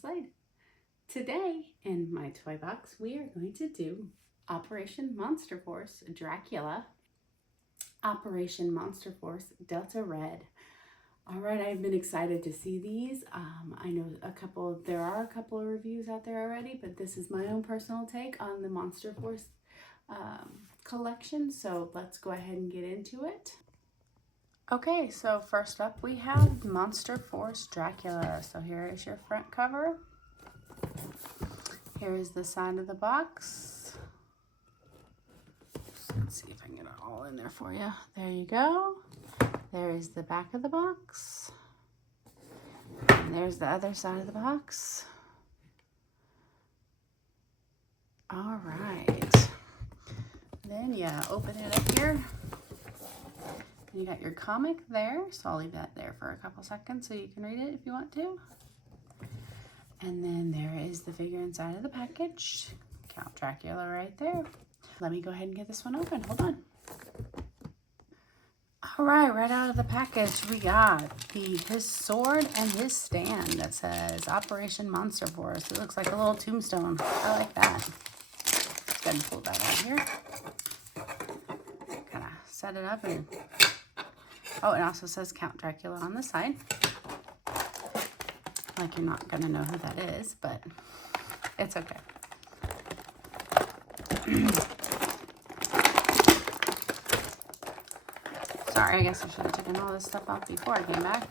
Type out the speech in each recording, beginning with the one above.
Slade. Today in my toy box we are going to do Operation Monster Force Dracula, Operation Monster Force Delta Red. All right, I've been excited to see these. I know there are a couple of reviews out there already, but this is my own personal take on the Monster Force collection. So let's go ahead and get into it. Okay, so first up we have Monster Force Dracula. So here is your front cover. Here is the side of the box. Let's see if I can get it all in there for you. There you go. There is the back of the box. And there's the other side of the box. All right. Then you open it up here. And you got your comic there. So I'll leave that there for a couple seconds so you can read it if you want to. And then there is the figure inside of the package. Count Dracula right there. Let me go ahead and get this one open. Hold on. All right out of the package, we got his sword and his stand that says Operation Monster Force. It looks like a little tombstone. I like that. Let's go ahead and pull that out here. Kind of set it up. And oh, it also says Count Dracula on the side. Like you're not going to know who that is, but it's okay. Sorry, I guess I should have taken all this stuff off before I came back.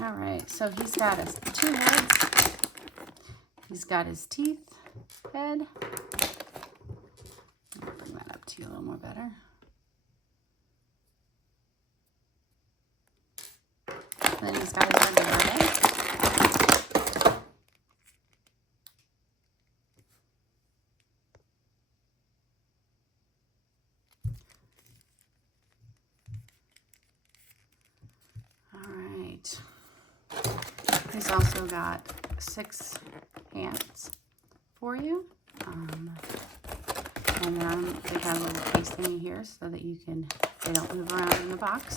All right, so he's got his two heads. He's got his teeth, head. I'll bring that up to you a little more better. Then he's got his regular head. He's also got 6 hands for you. And then they got a little case thingy here so that they don't move around in the box.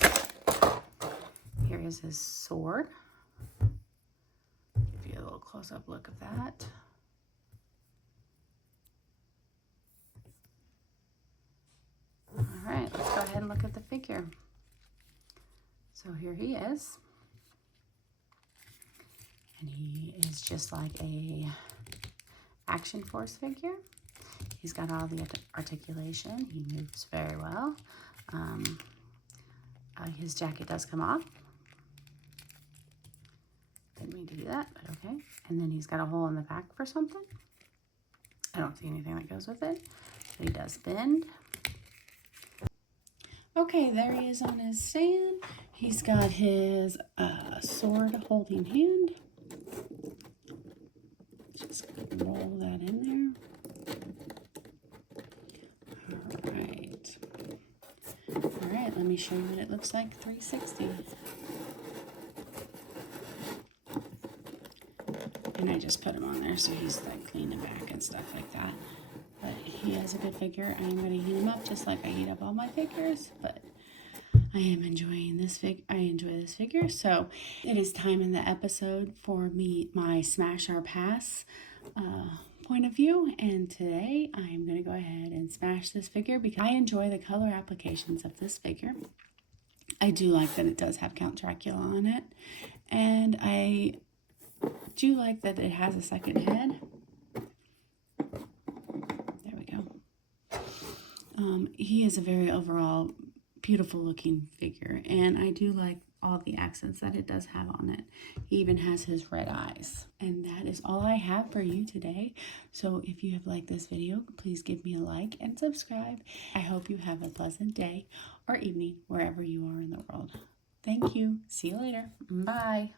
Here is his sword. Give you a little close-up look of that. All right, let's go ahead and look at the figure. So here he is. And he is just like a Action Force figure. He's got all the articulation. He moves very well. His jacket does come off. Didn't mean to do that, but okay. And then he's got a hole in the back for something. I don't see anything that goes with it. But he does bend. Okay, there he is on his stand. He's got his sword holding hand. Just roll that in there. All right, let me show you what it looks like 360. And I just put him on there so he's like leaning back and stuff like that. But he has a good figure. I'm going to heat him up just like I heat up all my figures. But I am enjoying this I enjoy this figure. So it is time in the episode for my Smash or Pass point of view. And today I'm going to go ahead and smash this figure because I enjoy the color applications of this figure. I do like that it does have Count Dracula on it. And I do like that it has a second head. There we go. He is a very overall beautiful looking figure, and I do like all the accents that it does have on it. He even has his red eyes. And that is all I have for you today. So if you have liked this video, please give me a like and subscribe. I hope you have a pleasant day or evening wherever you are in the world. Thank you. See you later. Bye.